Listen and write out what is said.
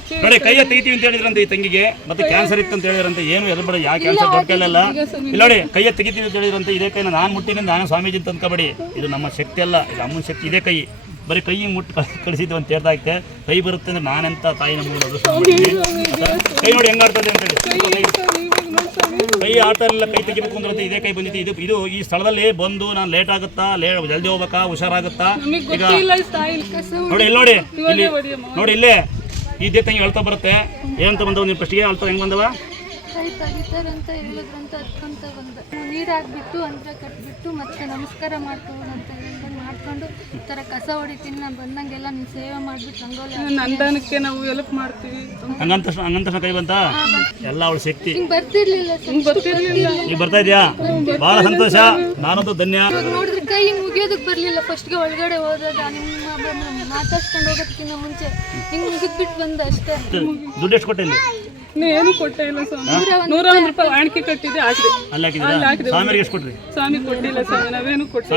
ನೋಡಿ ಕೈಯ ತೆಗಿತೀವಿ ಅಂತ ಹೇಳಿದ್ರಂತೆ ಈ ತಂಗಿಗೆ, ಮತ್ತೆ ಕ್ಯಾನ್ಸರ್ ಇತ್ತು ಅಂತ ಹೇಳಿದ್ರಂತೆ. ಏನು ಎದ್ರಬೇಡ, ಯಾವ ಕ್ಯಾನ್ಸರ್ ದೊಡ್ಡ ಕೈಲಲ್ಲ. ಇಲ್ಲ ನೋಡಿ ಕೈಯ ತೆಗಿತೀವಿ ಅಂತ ಹೇಳಿದ್ರಂತೆ. ಇದೇ ಕೈನ ನಾನು ಮುಟ್ಟಿನ ನಾನು ಸ್ವಾಮೀಜಿ ಅಂತ ಅಂದ್ಕೊಬೇಡಿ, ಇದು ನಮ್ಮ ಶಕ್ತಿ ಅಲ್ಲ, ಇದು ಅಮ್ಮನ ಶಕ್ತಿ. ಇದೇ ಕೈ ಬರೀ ಕೈ ಮುಟ್ಟು ಕಳಿಸಿದ್ದು ಅಂತ ಹೇಳ್ದಾಗ್ತೆ. ಕೈ ಬರುತ್ತೆ ಅಂದ್ರೆ ನಾನೆಂತ ತಾಯಿನ ಮೂಡೋದು. ಕೈ ನೋಡಿ ಹೆಂಗಾಡ್ತದೆ ಅಂತ ಹೇಳಿ. ಕೈ ಆಡ್ತಾ ಇರಲಿಲ್ಲ, ಕೈ ತೆಗಿಬೇಕು ಅಂದ್ರೆ ಇದೇ ಕೈ ಬಂದಿತ್ತು. ಇದು ಈ ಸ್ಥಳದಲ್ಲಿ ಬಂದು ನಾನು ಲೇಟ್ ಆಗುತ್ತಾ, ಜಲ್ದಿ ಹೋಗ್ಬೇಕಾ, ಹುಷಾರಾಗುತ್ತಾ? ಈಗ ನೋಡಿ ಇಲ್ಲಿ ನೋಡಿ, ಇಲ್ಲಿ ನೋಡಿ ಇಲ್ಲೇ ಇದೇ ತಂಗಿ ಹೇಳ್ತಾ ಬರುತ್ತೆ. ಏನಂತ ಬಂದವ ನಿಮ್ಮ ಫಸ್ಟಿಗೆ ಹೇಳ್ತಾ ಹೆಂಗೆ ಬಂದವ? ಕೈ ತೆಗಿತಾರಂತ ಹೇಳಿದ್ರಂತ ಅದ್ಕೊಂತ ಬಂದ. ನೀರಾಗ್ಬಿಟ್ಟು ಅಂದ್ರೆ ಕಟ್ಬಿಟ್ಟು ಮತ್ತೆ ನಮಸ್ಕಾರ ಮಾಡ್ಕೊಂಡಂತ ಮಾಡ್ಕೊಂಡು ಈ ಥರ ಕಸ ಹೊಡಿತೀನಿ ನಾನು ಬಂದಂಗೆಲ್ಲ ನೀವು ಸೇವೆ ಮಾಡಿಬಿಟ್ಟು ರಂಗೋಲಿ ನಂದನಕ್ಕೆ ನಾವು ಹೆಲ್ಪ್ ಮಾಡ್ತೀವಿ. ಹಂಗಂತ ಕೈ ಬಂತ ಎಲ್ಲ ಅವಳ ಶಕ್ತಿ. ಬರ್ತಿರ್ಲಿಲ್ಲ ಈಗ ಬರ್ತಾ ಇದೆಯಾ? ಬಹಳ ಸಂತೋಷ, ನಾನಂತೂ ಧನ್ಯ. ನೋಡಿದ್ರೆ ಕೈ ಮುಗಿಯೋದಕ್ಕೆ ಬರಲಿಲ್ಲ. ಫಸ್ಟ್ಗೆ ಒಳಗಡೆ ಹೋದಾಗ ನಿಮ್ಮ ಮಾತಾಡ್ಸ್ಕೊಂಡು ಹೋಗೋದಕ್ಕಿಂತ ಮುಂಚೆ ಹಿಂಗೆ ಮುಗಿದ್ಬಿಟ್ಟು ಬಂದ ಅಷ್ಟೇ. ದುಡ್ಡು ಎಷ್ಟು ಕೊಟ್ಟೆ ಇಲ್ಲಿ? ಏನು ಕೊಟ್ಟೇ ಇಲ್ಲ ಸ್ವಾಮಿ. 101 ರೂಪಾಯಿ ವಾಣಿಕೆ ಕಟ್ಟಿದೆ, ಹಾಕಿದೆ. ಅಲ್ಲಿ ಹಾಕಿದ್ರೆ ಸ್ವಾಮಿಗೆ ಎಷ್ಟು ಕೊಟ್ರಿ? ಸ್ವಾಮಿ ಕೊಟ್ಟಿಲ್ಲ ಸ್ವಾಮಿ, ನಾವೇನು ಕೊಟ್ಟಿಲ್ಲ.